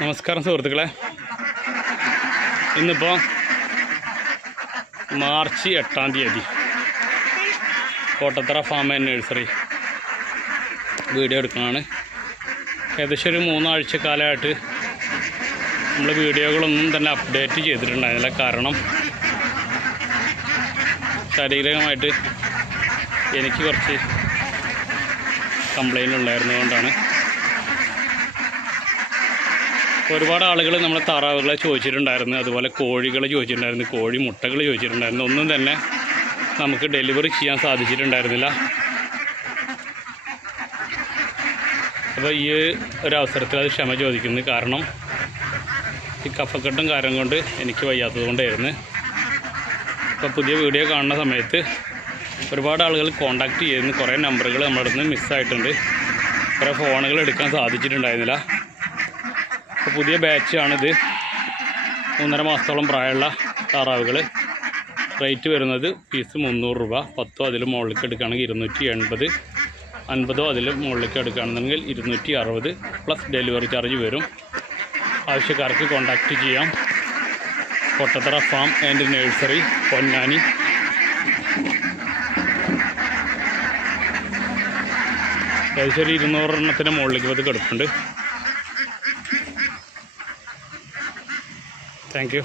നമസ്കാരം സുഹൃത്തുക്കളെ, ഇന്നിപ്പോൾ മാർച്ച് 8-ാം തീയതി Kottathara farm and nursery video എടുക്കുന്നതാണ്. ഏകദേശം ഒരു 3 ആഴ്ച കാലമായിട്ട് നമ്മൾ വീഡിയോകളൊന്നും തന്നെ അപ്ഡേറ്റ് ചെയ്തിട്ടുണ്ടായിരുന്നില്ല. കാരണം ശാരീരികമായിട്ട് എനിക്ക് കുറച്ച് കംപ്ലൈൻ്റ് ഉണ്ടായിരുന്നതുകൊണ്ടാണ്. ഒരുപാട് ആളുകൾ നമ്മളെ താറാവുകളെ ചോദിച്ചിട്ടുണ്ടായിരുന്നു, അതുപോലെ കോഴികളെ ചോദിച്ചിട്ടുണ്ടായിരുന്നു, കോഴി മുട്ടകൾ ചോദിച്ചിട്ടുണ്ടായിരുന്നു. ഒന്നും തന്നെ നമുക്ക് ഡെലിവറി ചെയ്യാൻ സാധിച്ചിട്ടുണ്ടായിരുന്നില്ല. അപ്പോൾ ഈ ഒരു അവസരത്തിൽ അത് ക്ഷമ ചോദിക്കുന്നു. കാരണം ഈ കഫക്കെട്ടും കാര്യം കൊണ്ട് എനിക്ക് വയ്യാത്തത് കൊണ്ടായിരുന്നു. അപ്പോൾ പുതിയ വീഡിയോ കാണുന്ന സമയത്ത് ഒരുപാട് ആളുകൾ കോൺടാക്റ്റ് ചെയ്യുന്നു. കുറേ നമ്പറുകൾ നമ്മുടെ അടുത്ത് നിന്ന് മിസ്സായിട്ടുണ്ട്. കുറേ ഫോണുകൾ എടുക്കാൻ സാധിച്ചിട്ടുണ്ടായിരുന്നില്ല. അപ്പോൾ പുതിയ ബാച്ചാണിത്. 3.5 മാസത്തോളം പ്രായമുള്ള താറാവുകൾ. റേറ്റ് വരുന്നത് പീസ് 300 രൂപ. 10 അതിലും മുകളിലേക്ക് എടുക്കുകയാണെങ്കിൽ 280, 50 അതിലും മുകളിലേക്ക് എടുക്കുകയാണെന്നുണ്ടെങ്കിൽ 260 പ്ലസ് ഡെലിവറി ചാർജ് വരും. ആവശ്യക്കാർക്ക് കോൺടാക്റ്റ് ചെയ്യാം. Kottathara farm and nursery, Ponnani. ഏകദേശം ഒരു 200 എണ്ണത്തിന് മുകളിലേക്ക് അത് കിടപ്പുണ്ട്. Thank you.